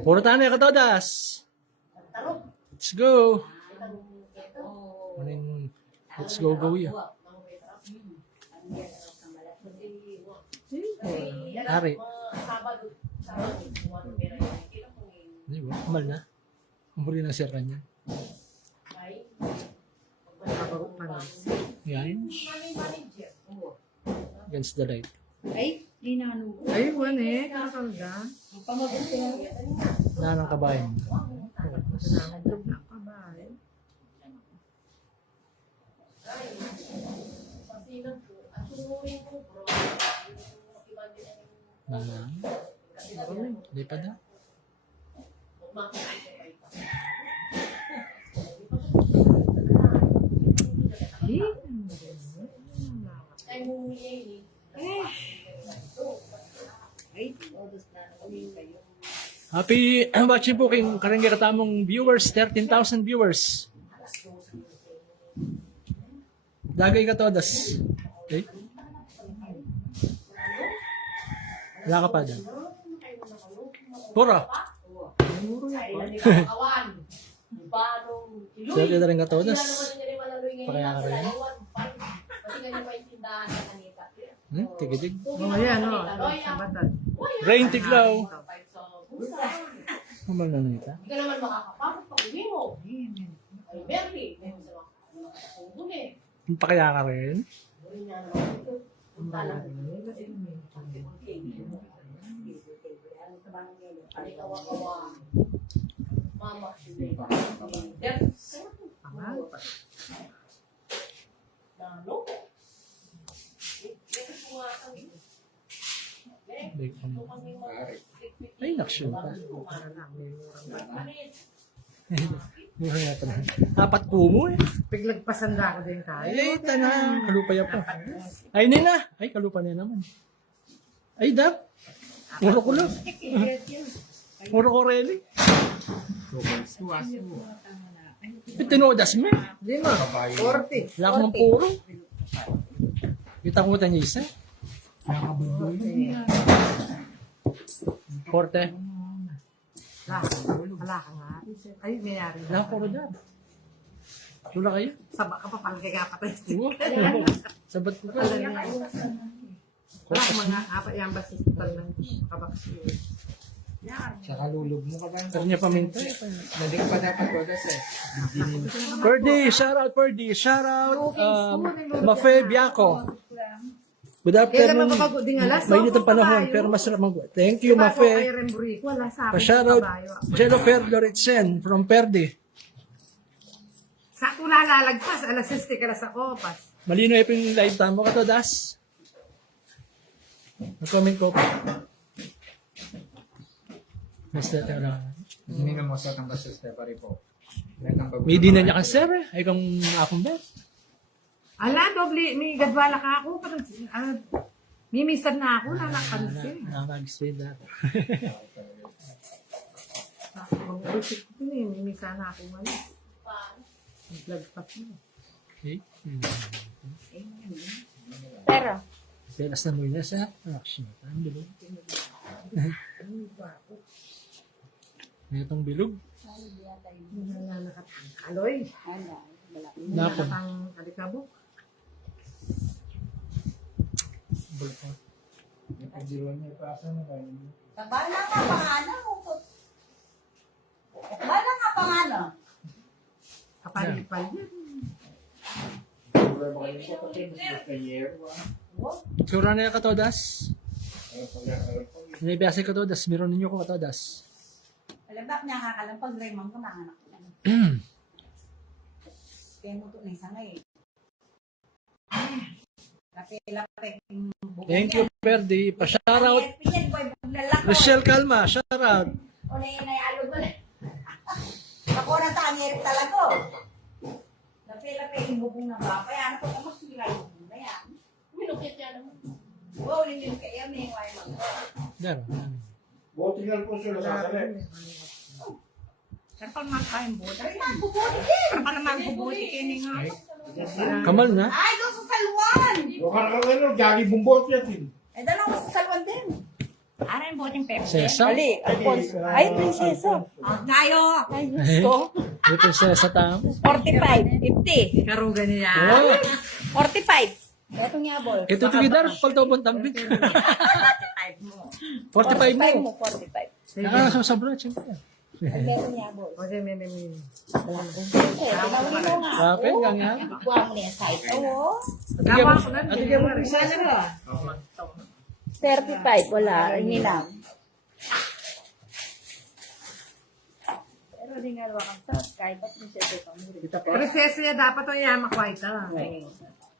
Puro tanay ka todas. Let's go. Let's go ya. Ari. Di ba? Kamal na. Umuli na sir kanya. Yan. Against the light. Ay, di na ano. Ay, wan eh. Kakakalda. Nanang kabayan. Nanandog na ka ba eh? Nanang. Di pa na. Happy watching po kayong karangga katamong viewers, 13,000 viewers. Dagay ka todas. Okay? Wala ka pa dyan. Pura. Sige na rin ka todas. Pakaya ka rin. Tigidig. Oh, ayan o. Sabatan. Rain Tiglaw. Kamal na nita. Hindi ka naman makakapasok pag uwi mo. Ay, Berry. May masama eh. Pakaya ka rin. Mama, Pangal pa. Ay, naksyon pa. Mura nga pa na. Apat kumo eh. Piglagpasanda ko din tayo. Ay, tanang. Kalupa yan po. Ay, nina. Ay, kalupa na naman. Ay, dap. Muro ko lang. Muro ko reli. Tinodas mo. Hindi mo. 40. Wala akong puro. Kita ko mo tayo isa. Forte. Wala ka nga. Ay, mayari. Wala puro dap. Tula kayo. Saba ka pa palagay ka pa tayo. Sabat ko ka. Wala ka mga apat yung basistal ng kabaksyo. Saka lulog mo ka ba? Pero niya paminta. Hindi ka pa dapat todas eh. Perdi, shout out Perdi. Shout out Mafe Biaco. Good Kaya naman afternoon. mabago din alas. Mainit ang panahon pero masarap mag. Thank you Mafe. Wala sa akin. Pa-shout out Jennifer Loretzen from Perdi. Sa tula lalagpas, alas 6 ka na sa kopas. Malino yung live time mo ka to, Das. Nag-comment ko pa. Basta ito lang. Hindi na mo sa ang basis na pari po. May di na niya ka sir eh. Ay kang akong bet. Ala, doble, may gadwala ka ako. Parang, mimisan na ako, nanakansin. Nakag-explain na. Mag-usip ko na yun, mimisan na ako ngayon. Naglagpas mo. Okay. Pero, Pelas na mo yun sa action. Ang bilog. Itong bilog. Aloy, Napon. nakatang alikabok. Pagdiruan niya ipasa na kayo. bala nga pangano. Bala nga pangano. Kapalipal yan. Wala ba kayo po kasi mas ka year? Sura na yung katodas. Nabiyasa ko katodas. Meron ninyo ko katodas. Alam ba, nakakalampag Raymond ko mga anak ko. Kaya mo ito na isang ngayon. Lapi-lapi. Thank you, Perdi. Pa-shoutout. Rochelle Calma, shoutout. O na yun ay alog mo na. Ako na sa kanyerit talaga. Lapi-lapi yung bubong ng bapay. Ano ko mas sila yung bubong na yan. minukit niya naman. Wow, ninyo kaya may huwag mag. Dar. Voting lang po sila sa salit. Saan pa naman tayong buta? Ay, magbubuti din. Saan pa naman bubuti kini nga? Kamal na. Ay, doon sa salwan. Bukar ka ngayon, gagi bumbot yan din. Eh, dalawa sa salwan din. Ano yung boteng Pepsi? Sesa. Ali, Alfonso. Ay, prinsesa. Tayo. Ay, gusto. May prinsesa tao. 45, 50. Karuga niya. Oh, 45. Ito nga, bol. ito tigidar, paltobon tambik. 45 mo. 45 mo. 45. Nakakasabra, siyempre. Ito nga, bol. Okay, may. Tinawin mo nga. Kapit, ganyan. Kuha mo na yung site. Oo. Gawa ko na. Ate, mo Sana ba? 35, wala. Hindi lang. Pero di nga naman kang tas. Kahit ba't prinsesa ka mo rin. Prinsesa niya dapat o yamak white ah.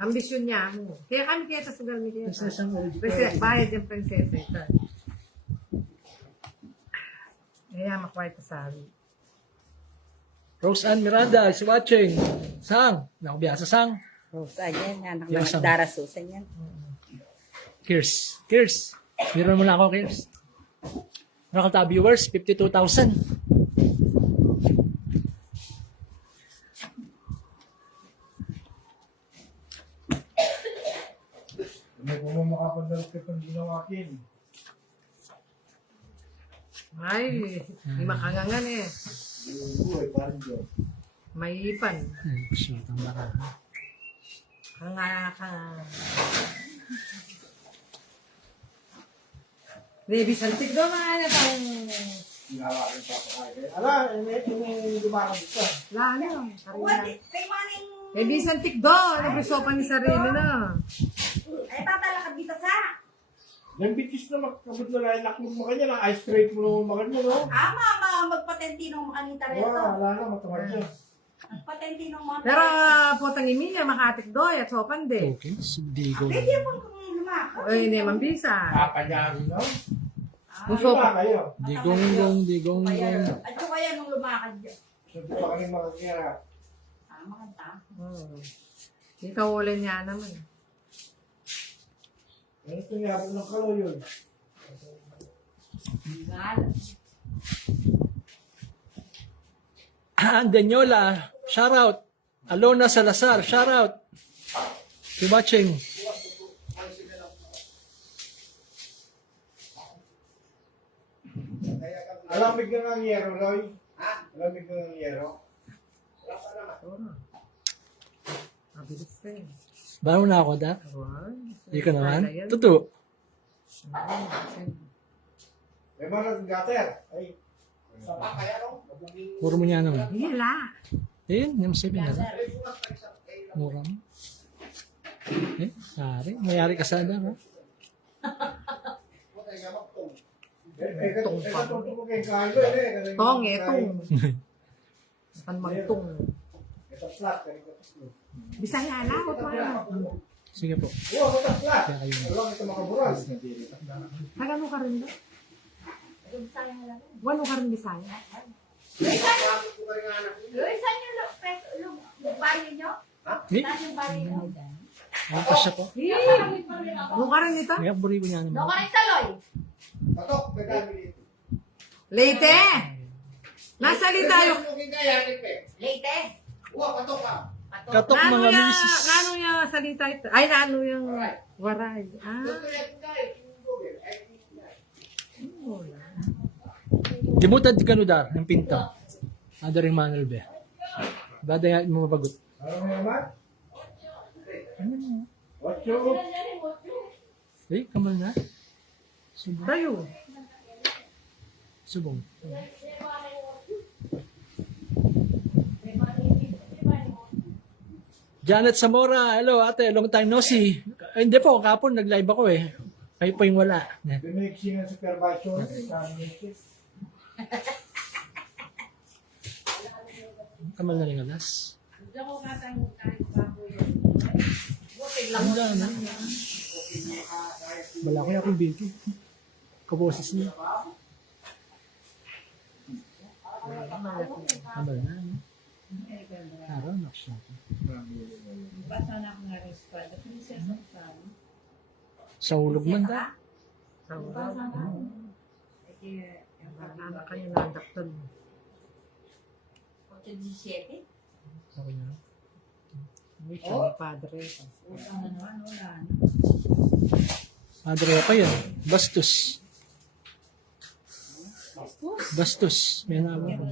Ambisyon niya mo. Kaya kami kaya sa sugal mi kaya. Prinsesa mo. Prinsesa, bayad yung prinsesa ito. Yamak white sa amin. Rose Ann Miranda is watching. Sang. Nakubiyasa sang. Rosa, yan. Anak Yung ng sang. Dara Susan yan. Kirs. Kirs. Meron mo na ako, Kirs. Nakalta viewers, 52,000. May pumamakapandalag ka pang ginawa kin. Ay, di makangangan eh. Buhay, parang dyan. May ipan. Ay, shit, ang baka. Kanga. Baby, saltik daw mga na tayong... Ginawa rin pa pa kayo. Ala, may lumakad dito. Lalo. What? Kay maning... Baby, saltik daw. Nagrisopan ni sarili na. Ay, tatalakad dito sa... Yung bitis na magkabot na laklog mo kanya, na ice straight mo naman makan mo, no? Ama, magpatentino mo kanita rin to. Wala na, matamad siya. Magpatentino mo. Pero putang iminya, makatik doy at sopan de. Okay, subdigo. Pwede mo kung lumakad. Ay, hindi man bisa. Kakanyari, no? Kung Ano sopan. ba kayo? Digong-gong, digong-gong. At saka yan nung lumakad dyan. So, di pa kami makakira. Makanta. Ikaw ulit niya naman. Ano ito niya ako ng kalo yun? Andenyola, shout out. Alona Salazar, shout out. Keep watching. Alamig na ng yero, Roy. Ha? Alamig na ng yero. Mabilis ka eh. Bago na ako, da? Wow. Hindi ka naman? Yan. Totoo. May mga gater. Ay, sapa kaya, no? Puro mo niya naman. Hila. Ayun, yung 7 na. Mura mo. Eh, sari. Mayari ka sana, ha? Tong pa. Tong, etong. Kan magtong. Ito flat. Bisaya na, o tuwa. Sige po. Oo, ito flat. Kaya kayo. Alam, ito makaburas. Nagano ka rin ba? Walo ka rin Bisaya? Luis, saan yung baryo nyo? Eh, Saan yung baryo nyo? ang pasya po. Ano ka rin ito? Kaya buri ko niya Doon naman. ka rin taloy. Patok, may dami dito. Leyte! Nasali tayo. Leyte. Patok ka. Katok Nano mga yung, misis. nano yung salita ito? Ay, nano yung waray. Ah, Dimutad di kanudar, ang pinto. Adaring Manuel be. Dadaya mo mabagot. Ano mo naman? Ocho. Eh, kamal na. Subong. tayo. Subong. Janet Zamora, hello ate, long time no see. Hindi po, kapon nag-live ako eh. Kayo po yung wala. Binixing ang supervisor. Kamal na rin alas. Handa na. Wala ko yung akong bilki. Kaboses niya. Kamal na. Araw na siya. Sa hulog man da. Anak kayo na adapted. 8-17. Sabi niya. Siya ni padre. Padre pa yan. Bastos. Bastos. May naman ko.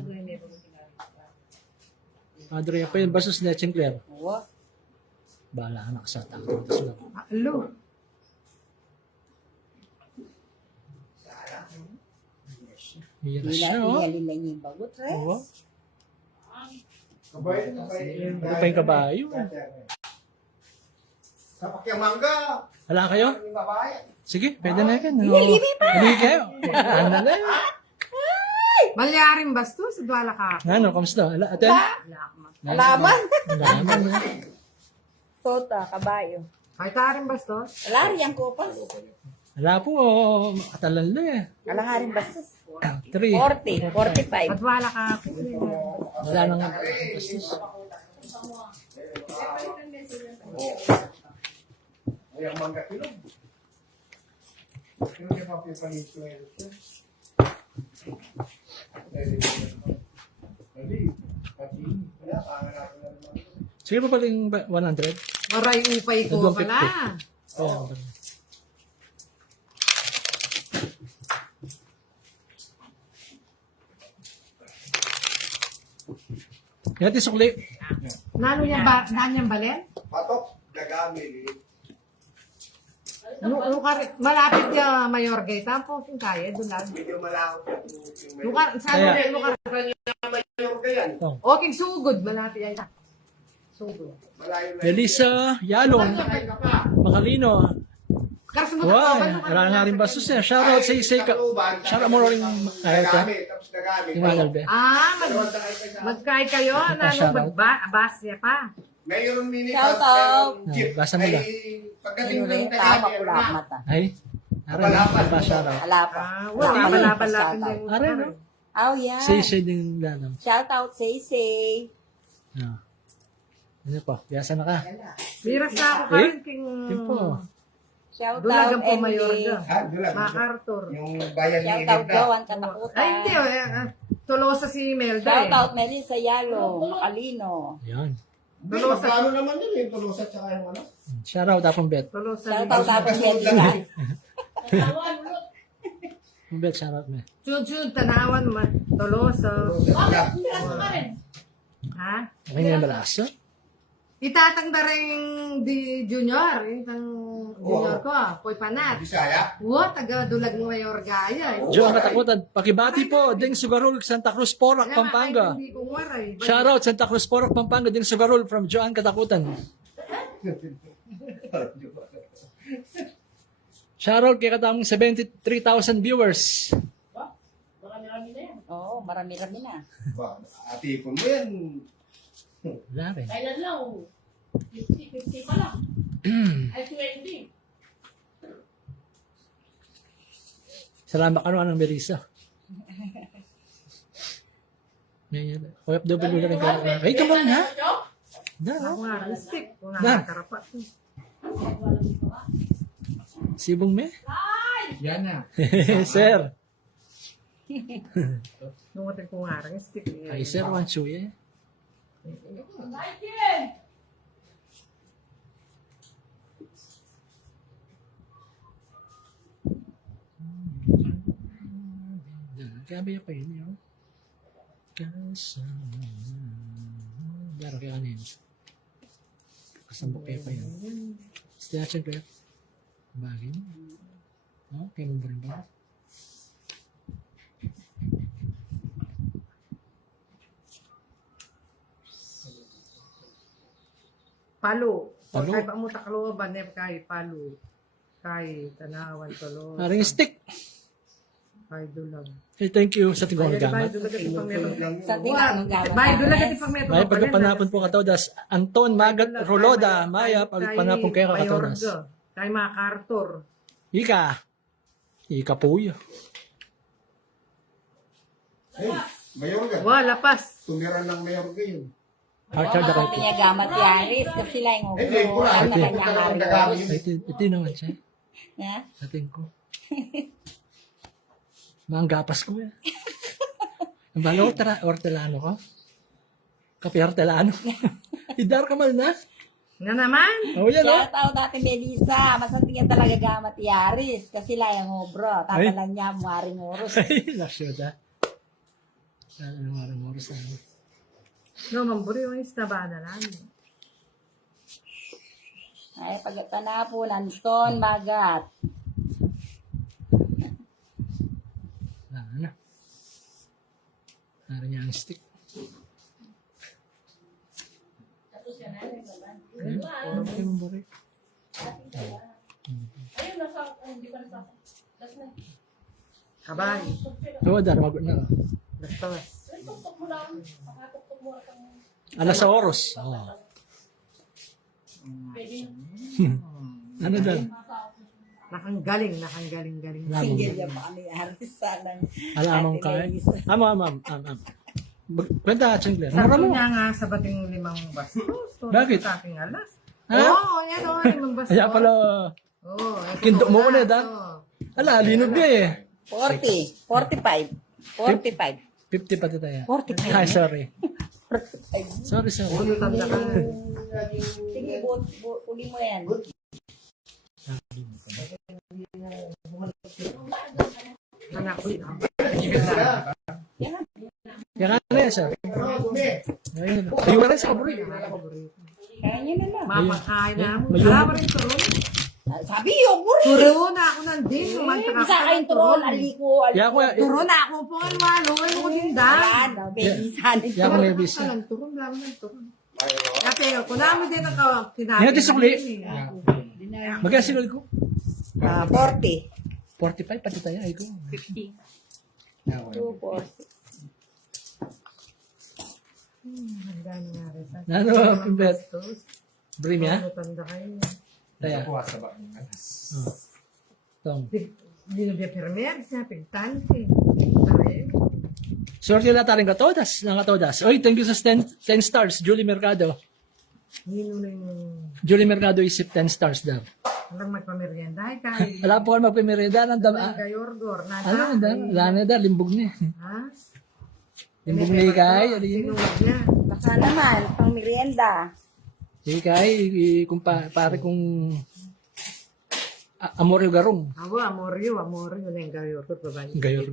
Padre Rafael Bastos na Sinclair. Oo. Bahala anak sa tao. Tapos lang. Alo. Hira siya, oh. Ilalin na niya yung bagot, Res. Oo. Kabay. Ano pa yung kabayo? Kapak yung mangga. Wala kayo? Yung babae. Sige, pwede na yan. Hindi kayo. Ano na yan? Malyaring bastos, dwala ka. Ano, kamusta? Aten? Alaman. Alaman. Tota, kabayo. Ay, karing bastos. Wala rin yung kupas. Wala po, makatalan na eh. Wala nga rin bastos. 3. 40, 45. At wala ka ako. Wala nang bastos. Ay, ang mangga kilog. Kilog yung papipalit ko ngayon. Wala, pangarap na naman. Sige pa pala yung 100? Maray upay ko Nagwang pala. Oo. Yan natin sukli. Nano niya balen? Patok, dagami. Malapit niya Mayor Gay. Tapos yung kaya, doon lang. Medyo malakot yung Saan Kaya- mo mayor ka yan. Okay, sugod. Malapit yan. Sugod. Malayo na. Elisa Yalong. Makalino. Karas mo Wow, na wala nga rin bastos niya. Shoutout sa Isay ka. Shoutout mo rin. Dagami, tapos dagami. Yung Manalbe. Magkay kayo. Nano Shoutout. bas niya pa. Mayroon mini Shout out. jeep. Basa mo lang. Ay, pagdating Ano ng rin, tama ko lang dagami, mata. Ay. Aray, pa shoutout. Wala pa. Wala pa rin balapin pa din. Aray, no? Oh, yeah. Sa Isay din lang. Shout out, say. Ah. Ano pa? Biyasa na ka. Miras na ako Eh? karin king... Yun po. Shout Dulag out, ang po Mayor Emily. Ga. Dulag. MacArthur. Yung bayan ni Shout out, Imelda. Joan Katakutan. Ay, hindi. Tulosa si Melda Shout eh. out, Melissa Yalo, Makalino. Yan. Tulosa. Magkano naman yun yung tulosa tsaka yung ano? Shoutout apong bet. Tulosa Shout ni out, tapos Melissa. Apong bet, shoutout mo. Chun, tanawan mo. Tulosa. Bakit? Miras mo ka rin. Ha? Okay na yung balasa. Itatang na rin di junior. Yung junior ko. Poy panat. Bisaya? Wo, taga dulag ng Mayor Gaya. Diyo ang katakutan. Pakibati po, Ding Sugarol, Santa Cruz, Porac, Pampanga. Hindi ko waray. Shoutout Santa Cruz, Porac, Pampanga, Ding Sugarol from Joan Katakutan. Shoutout kay katamong 73,000 viewers. Marami-rami na yan. Oo, marami-rami na. Ba, atipon mo yan. Wala rin. Kailan lang, 50 pa lang. Ay, 20. Salamat ka naman ng Berisa. OFW na rin ka. Ay, ito ba na? Na, Ako nga, stick. Kung Na. nakakarapat. Sibong me? Yan na. Sir. Nungutin ko nga rin, stick. Ay, sir, one shoe eh. Gabi pa yun yun. Kasama. Daro kaya kanin. Kasambok kaya pa yun. Station ko yun. Bagay mo. Oh, kaya mo ba rin ba? Palo. Palo? Kaya ba mo taklo ba ne kay palo. Kay tanawan tulo. Aring stick. Kay dulag. Hey, thank you sa tigong Kay gamat. dulag at ipang meron. Sa tingang gawa. Bay dulag at ipang meron. May pagpanapon po katodas. Anton Magat Roloda. Maya, pagpanapon kayo katodas. Kay MacArthur. Ika. Ika po yun. Ay, mayor ka. Wala pas. Tumiran ng mayor ka yun. Archer da Sa kayo. pinagamat Yaris kasi sila yung Hindi, pula. upuan na Hindi, kanyang pula. Mario. Ito naman siya. Ha? Ating ko. Manggapas ko yan. Ang balo, hortelano ko. Kape hortelano. Idar ka mal na. Na naman? Oh, yan oh. Kaya tao dati Melissa, masantingan talaga gamat Yaris. Kasi layang obra. Tatalan niya, muaring oros. Ay, nasyuda. Ano nga rin oras na. No, mamburi yung istaba na lang. Ay, pagkatanapunan, ton, magat. Ano? Narin niya ang stick. Ayun, parang kayo mambari. Ayun, nasa, hindi pa nasa. Last na. Kabay. Oo, darwag na. Bastos. Ay, tuktok mo lang. Makatuktok mo lang. Alas sa oros. Oo. Pwede yun. Ano daw? Nakanggaling. Single niya pa kami Yaris. Sanang Alamang kay. Ma'am. Kwenta, Chingler. Sabi Mara mo. niya nga sa bating 5 bastos. Bakit? Sa ating alas. Ha? Oo, yan o, 5 bastos. Kaya pala, Oo. kindo mo ulit, ha? Ala, linog niya eh. 40, 45, 45. 50 pati tayo. 45. Ay, sorry. Sorry. Ulo tanda ka. Sige, uli mo yan. Anak ko. Yan nga na yan, sir. Ayun. Ayun na rin sa kaburi. Kaya nyo na lang. Mapakain na mo. Mayroon. Alam mo rin turon? Sabi yung buri. Turon na ako nandito. Sa akin turon, aliko, Kaya ko, Turon na ako po ang walo. Ano ko din Yan, Melissa. kaya ko may bis. Turon lang ng turon. Kaya kung namin din ang tinabi. Yan, tisukli. Magkaya silol ko? 40. 45 pati tayo. Ay ko. 50. 2, 40. Handa nga rin. Ano, pimbet? Brim ya? Tanda kayo. Taya. Kuha sa ba? Tong. Hindi na biya permer. Siya pigtante. Tayo. Sorte na taring katodas. Ng katodas. Oy, thank you sa 10 stars. Julie Mercado. Hindi na yung... Julie Mercado isip 10 stars daw. Walang magpamerienda. Ay, kahit. Wala po ka magpimerida ng dama. Gayorgor. Ano, wala na daw. Limbog niya. Ha? Limbog niya ikay. Ano yun? Sinuwag niya. Baka naman, pang merienda. Ikay, kung pare kung Amorio Garong. Abo, Amorio na yung gayorgor. Babae. Gayor.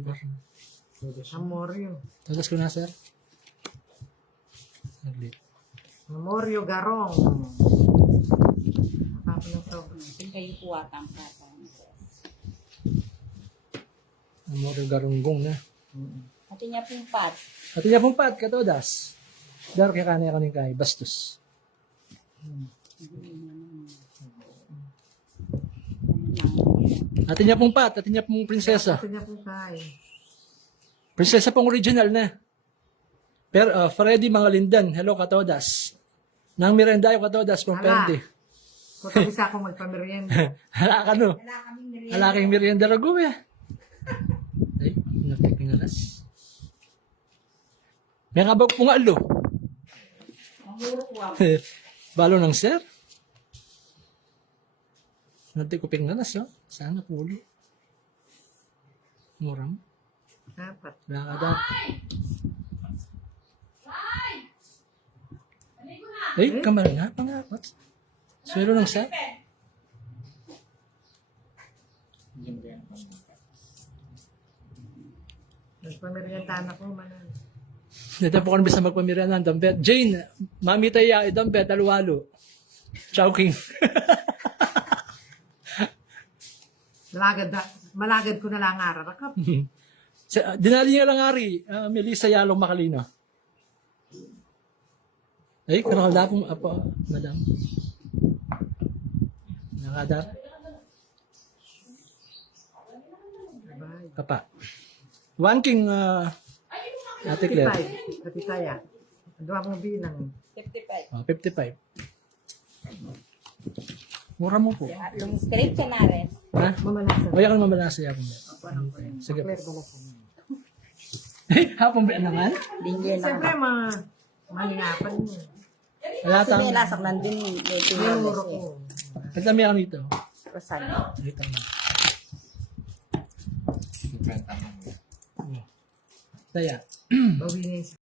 Amorio. Todas ko na, sir. Amorio Garong. Tapos na sa... Kayo puwatang pata. Amorio Garunggong na. Pati niya pong pat. At niya pong pat, katodas. Dar kaya kanaya ko kay bastos. Atin niya pong pat, atin niya pong prinsesa. Kasi niya po kain. Prinsesa pong original na. Pero Freddy Mangalindan, hello katodas. Nang mirendayo katodas pong Hala. pente. Kung isa akong magpamerienda. Hala ka no. Wala kaming merienda. Hala kang merienda rago eh. Ay, nakikingalas. May kabag po nga alo. Mangurok wow. Balo ng sir. Nanti ko pingalas, oh. Sana pulo. Muram. Dapat. Wala ka daw. Ay, kamara nga. Pangapat. Swero ng sir. Magpamerienda na ko manan. Dito po kami sa magpamira ng dambet. Jane, mami tayo, dambet, aluwalo. Chowking. Malagad ko na lang ararakap. Dinali niya lang ari, Melissa Yalong Makalino. Ay, karakala pong apo, madam. Nakadar. Kapa. One King, Ate Claire. 55. Pati taya. Dua mong bilang. 55. Oh, 55. Mura mo po. Yung script siya na rin. Ha? Mamalasan. O yan ang mamalasa yan. Sige po. Claire balasan. Hapon ba naman? Linggo na. Siyempre, malingapan mo. Wala Kasi may lasak nandun. May Tinuro tinuro ko. Pagdami ako dito. Kasal. Dito na. Taya. Bawi na yung